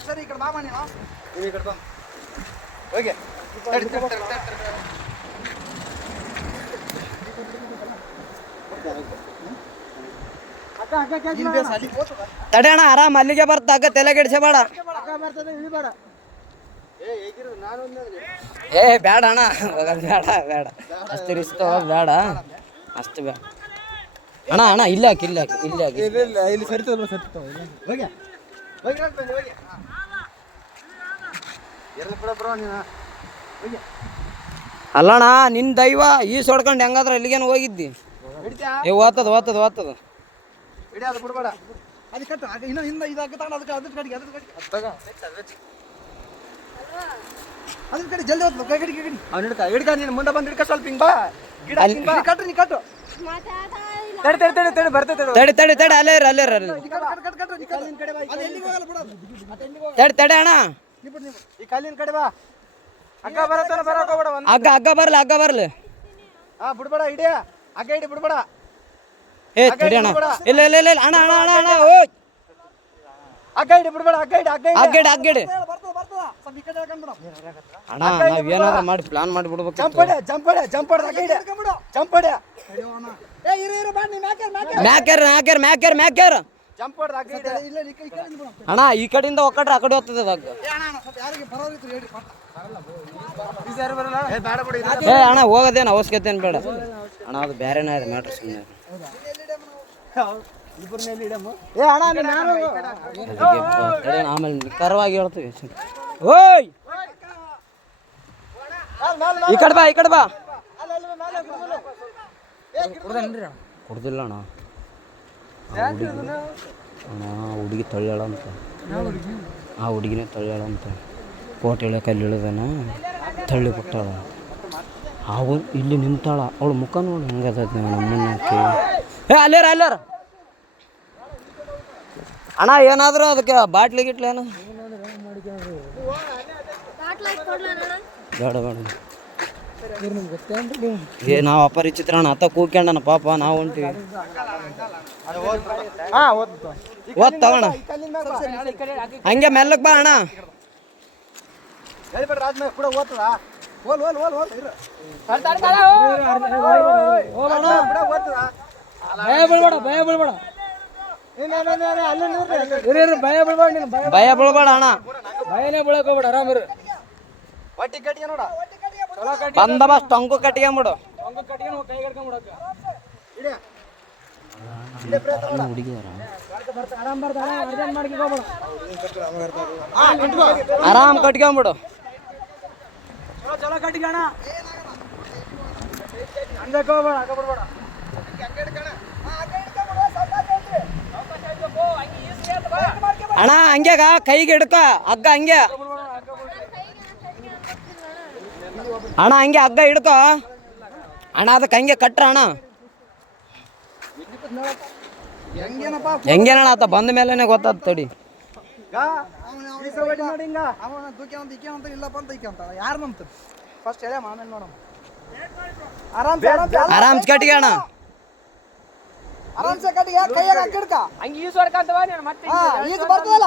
ಸರಿ ಹೋಗಿ. ತಡಿ, ಅಣ್ಣ ಆರಾಮ್ ಅಲ್ಲಿಗೆ ಬರ್ತ ಅಕ್ಕ ತಲೆ ಕೆಡಿಸಬೇಡ ಏ ಬೇಡ ಅಣ್ಣ. ಬೇಡ ಬೇಡ ಅಷ್ಟು ರಿಸ್ಕ್ ಬೇಡ ಅಷ್ಟು ಬೇಡ ಅಣ್ಣ ಅಣ್ಣ ಇಲ್ಲ ಹಾಕಿ ಇಲ್ಲ ಹಾಕಿ ಇಲ್ಲ ಹಾಕಿ. ಇಲ್ಲ ಸರಿತದ ಹೋಗಿ. ಹೋಗಿ ರಾಜ ಬನ್ನಿ, ಹೋಗಿ ಎರ್ಲಿ ಬಿಡ ಬ್ರೋ ನೀನು ಹೋಗಿ ಅಲ್ಲಣ್ಣ ನಿನ್ ದೈವ ಈ ಸೊಡ್ಕೊಂಡು ಹೆಂಗಾದ್ರೆ ಅಲ್ಲಿಗೇನು ಹೋಗಿದ್ದಿ? ಏ ಓದ್ತದ ಓದ್ತದ ಅದು ಬಿಡಬೇಡ. ಅದು ಕಟ್ಟು ಆಗ ಇನ್ನು ಹಿಂದೆ ತಗೊಂಡು ಅದಕ್ಕೆ ಅದ್ರ ಕಡೆಗೆ ಅದ್ರ ಕಡೆಗೆ ಅದ್ರ ಕಡೆ ಜಲ್ದಿ ಹೋಗ್ತದೆ ಕೈ ಕಡೆಗೆ ಕಡೆ ಅವ್ನು ಹಿಡ್ಕ ಹಿಡ್ಕ ನೀನು ಮುಂದೆ ಬಂದು ಹಿಡ್ಕ ಸ್ವಲ್ಪ ಹಿಂಗ ಬಾ. ಗಿಡ ಹಿಂಗ್ ಕಟ್ಟು ನೀ ಕಟ್ಟು ತಡಿ ತಡಿ ತಡಿ ತಡಿ ಬರ್ತೈತೆ ತಡಿ. ತಡಿ ತಡಿ ಅಲ್ಲೇ ಅಲ್ಲೇ ತಡಿ ತಡಿ ಅಣ್ಣ. ಈ ಕಲ್ಲಿನ ಕಡೆ ಬಾ. ಅಕ್ಕ ಬರತ್ತಾನ ಬರಕ್ ಹೋಗ್ಬೇಡ ಒಂದು ಹಗ್ಗ ಹಗ್ಗ ಬರಲಿ ಬರಲಿ. ಆ ಬಿಡ್ಬೇಡ ಇಡಿ ಅಕ್ಕ ಇಡಿ ಬಿಡ್ಬೇಡ. ಏ ತಡಿ ಅಣ್ಣ ಇಲ್ಲ ಇಲ್ಲ ಇಲ್ಲ ಇಲ್ಲ, ಅಣ್ಣ ಅಣ್ಣ ಅಣ್ಣ ಅಣ್ಣ ಓ ಅಕ್ಕ ಇಡಿ ಬಿಡ್ಬೇಡ ಅಕ್ಕ ಇಡಿ ಈ ಕಡೆ ಹಾಕೊಂಡ್ಬಿಡು ಅಣ್ಣ ನಾವ್ ಮಾಡಿ ಪ್ಲಾನ್ ಮಾಡಿ ಬಿಡ್ಬೇಕು ಜಂಪ್ ಹೊಡೆ ಜಂಪ್ ಹೊಡೆ ಜಂಪ್ ಹೊಡೆ ಅಕ್ಕ ಹಿಡಿ. ಜಂಪ್ ಹೊಡೆ. ಏ ಇರು ಇರು ಬಾ ನೀ ಮ್ಯಾಕೆ ಮ್ಯಾಕೆ ಮ್ಯಾಕ್ಯಾರ ಮ್ಯಾಕ್ಯಾರ ಮ್ಯಾಕ್ಯಾರ. ಅಣ್ಣ ಈ ಕಡೆಯಿಂದ ಒಕ್ಕಟ್ರೆ ಆ ಕಡೆ ಹೋಗ್ತದೆ ಏ ಅಣ್ಣ ಅಣ್ಣ, ಸ್ವಲ್ಪ ಯಾರಿಗೆ ಹೇಳಿ ಪಟ್ಟ. ಬೀಜ ಯಾರು ಬರಲ್ಲ ಏ ಬೇಡ ಬಿಡಿ ಏ ಅಣ್ಣ ಹೋಗೋದೇನು ಅವಶ್ಯಕತೆ ಏನು ಬೇಡ. ಅಣ್ಣ ಅದು ಬೇರೆನೇ ಇದೆ ಮ್ಯಾಟ್ರ್ ಸುಮ್ಮನೆ ಏ ಅಣ್ಣ ನೀನ್ ಯಾರು ತಡಿ ಆಮೇಲೆ ಕರವಾಗಿ ಹೇಳ್ತೀವಿ. ಓಯ್! ಈ ಕಡೆ ಬಾ ಈ ಕಡೆ ಬಾ. ಕುಡ್ದಿಲ್ಲ ಅಣ್ಣ. ಆ ಹುಡುಗಿ ಅಣ್ಣ ಆ ಹುಡುಗಿ ತಳ್ಳ್ಯಾಳ ಅಂತ. ಆ ಹುಡುಗಿನೇ ತಳ್ಳ್ಯಾಳ ಅಂತ. ಕೋಟ್ ಇಳಿಯೋಕೆ ಅಲ್ಲಿ ಇಳಿದನ ತಳ್ಳಿ ಬಿಟ್ಟಾಳ. ಅವ ಇಲ್ಲಿ ನಿಂತಾಳ. ಅವಳ ಮುಖ ನೋಡಿ ಹೆಂಗದ ನಮ್ಮನ್ನ ಅಲ್ಲಾರ ಏ ಅಲ್ಲೇರ ಅಲ್ಲಾರ? ಅಣ್ಣ ಏನಾದರೂ ಅದಕ್ಕೆ ಬಾಟ್ಲಿ ಗಿಟ್ಲೇನು ಏನು? ಬೇಡ ಬೇಡ. ಏ ನಾವು ಅಪರಿಚಿತ್ರ ಅಣ್ಣ. ಅತ್ತ ಕೂಕ್ಯಂಡನ ಪಾಪ ನಾವು ಹೊಂಟಿವಿ ಹಾ ಓದ್ತು ಓದ್ ತಗೋಣ. ಹಂಗೆ ಮೆಲ್ಲಕ್ ಬಾ ಅಣ್ಣ. ಭಯ ಬೀಳ್ಬೇಡ ಅಣ್ಣ. ಭಯನೇ ಬೀಳಕ್ ಹೋಗ್ಬೇಡ ಆರಾಮ್ ಇರು. ಒಟ್ಟಿ ಕಟ್ಟಿಗೆ ನೋಡ? ಚಲೋ ಟೊಂಗು ಕಟ್ಕೊಂಬಿಡು ಆರಾಮ್ ಕಟ್ಕೊಂಬಿಡು. ಚಲೋ ಬಿಡ್ಬೇಡ. ಅಣ್ಣ ಹಂಗ್ಯಾಗ ಕೈಗೆ ಹಿಡ್ಕ ಹಗ್ಗ ಹಂಗೆ. ಅಣ್ಣ ಹಂಗೆ ಹಗ್ಗ ಹಿಡ್ಕೋ. ಅಣ್ಣ ಅದಕ್ಕೆ ಹಂಗೆ ಕಟ್ರ ಅಣ್ಣ. ಹೆಂಗೇನಪ್ಪ? ಹೆಂಗೇನಣ್ಣ ಆತ? ಬಂದ ಮೇಲೇನೆ ಗೊತ್ತಾದ ತಡಿ. ಆರಾಮ್ ಕಟ್ಟಿಗೆ ಅಣ್ಣ. ಆರಾಮ್ಸೆ ಕಟ್ಟಿಗೆ ಕೈಯಾಗ ಹಂಗೆ ಈಸ್ ಹೊಡ್ಕಂತವ ನೀನು ಮತ್ತೆ ಹಾ ಈಜು ಬರ್ತದಲ್ಲ?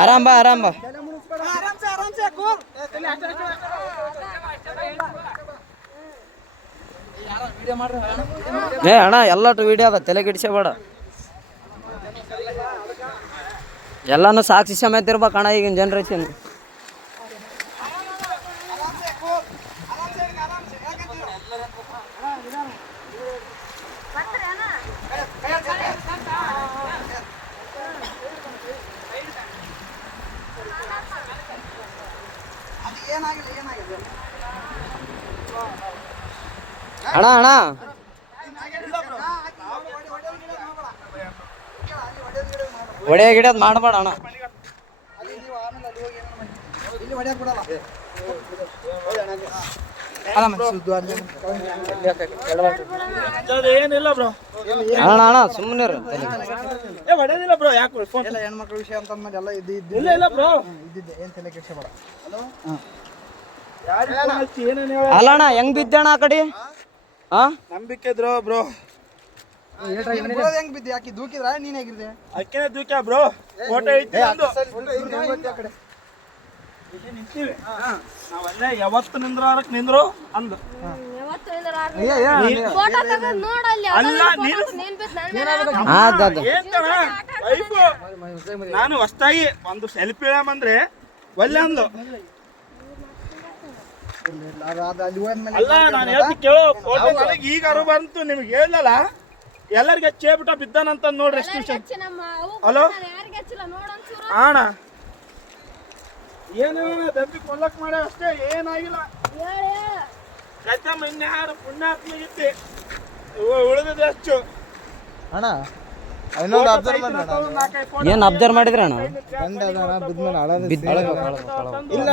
ಆರಾಮ್ ಬಾ ಆರಾಮ್ ಬಾ. ಏ ಅಣ್ಣ, ಎಲ್ಲಟು ವಿಡಿಯೋ ಅದ, ತಲೆ ಗಿಡಿಸಬೇಡ ಎಲ್ಲಾನು ಸಾಕ್ಷಿ ಸಮೇತ ಇರ್ಬೇಕಣ್ಣ ಈಗಿನ ಜನ್ರೇಷನ್ ಅದು ಏನಾಗಿಲ್ಲ ಏನಾಗಿದೆ ಅಣ್ಣ ಅಣ್ಣ. ಒಡೆಯ ಗಿಡ ಮಾಡಬೇಡ ಅಣ್ಣ. ಏನಿಲ್ಲ ಬ್ರೋ. ಅಣ್ಣ ಅಣ್ಣ ಸುಮ್ಮನೆ ಏ ಹೊಡೆದಿಲ್ಲ ಬ್ರೋ ಯಾಕೆ ಫೋನ್ ಎಲ್ಲ ಹೆಣ್ಮಕ್ಳ ವಿಷಯ ಅಂತ ಅಂದ್ಮೇಲೆ ಎಲ್ಲ ಇದ್ದು ಇಲ್ಲ ಇಲ್ಲ ಬ್ರೋ. ಇದ್ದಿದ್ದೆ. ಏನ್ ತಲೆ ಕೆಡಿಸಬೇಡ ಹಲೋ ಹಚ್ಚಿ ಏನೇನು ಹೇಳ ಅಲ್ಲ ಅಣ್ಣ ಹೆಂಗ್ ಬಿದ್ದಣ್ಣ ಆ ಕಡೆ? ಹಾ ನಂಬಿಕೆ ಇದ್ರು ಬ್ರೋ. ಹೆಂಗ್ ಬಿದ್ದಿ? ಯಾಕೆ ದೂಕಿದ್ರ? ನೀನ್ ಹೇಗಿದ್ದೆ? ಅಕ್ಕೇನೆ ದೂಕ್ಯ ಬ್ರೋ? ಫೋಟೋ ಐತಿ ನಿಂತೀವಿ. ನಾವಲ್ಲೇ ಯಾವತ್ತು ನಿಂದ್ರಾರಕ್ ನಿಂದ್ರು ಅಂದು. ನೀನು ಹೊಸ್ತಾಗಿ ಒಂದು ಸೆಲ್ಫಿ ಅಂದ್ರೆ ಒಳ್ಳೆ ಅಂದು ಅದು ಅದು ಅಲ್ಲಿ ನಾನು ಹೇಳ್ತಿ ಕೇಳೋ ನನಗೆ ಈಗ ಅರು ಬಂತು ನಿಮ್ಗೆ ಹೇಳಲ್ಲ ಎಲ್ಲರಿಗೆ ಚೇಬಿಟ ಬಿದ್ದಾನಂತ ನೋಡ್ರಿ ಎಷ್ಟು ವಿಷಯ ಹಲೋ? ಅಣ್ಣ ಏನೇನ ದಬ್ಬಿ ಕೊಲ್ಲಕ್ ಮಾಡ ಅಷ್ಟೇ ಏನಾಗಿಲ್ಲ. ಹೇಳಿ. ಕತ್ತಮ್ಮ ಇನ್ಯಾರು ಪುಣ್ಯಾತ್ಮಗಿತ್ತಿ ಉಳಿದಿದೆ ಅಷ್ಟು ಅಣ್ಣ ನಾಲ್ಕೈದು ಏನ್ ಅಬ್ಸರ್ವ್ ಮಾಡಿದ್ರಿ ಅಣ್ಣ? ಇಲ್ಲ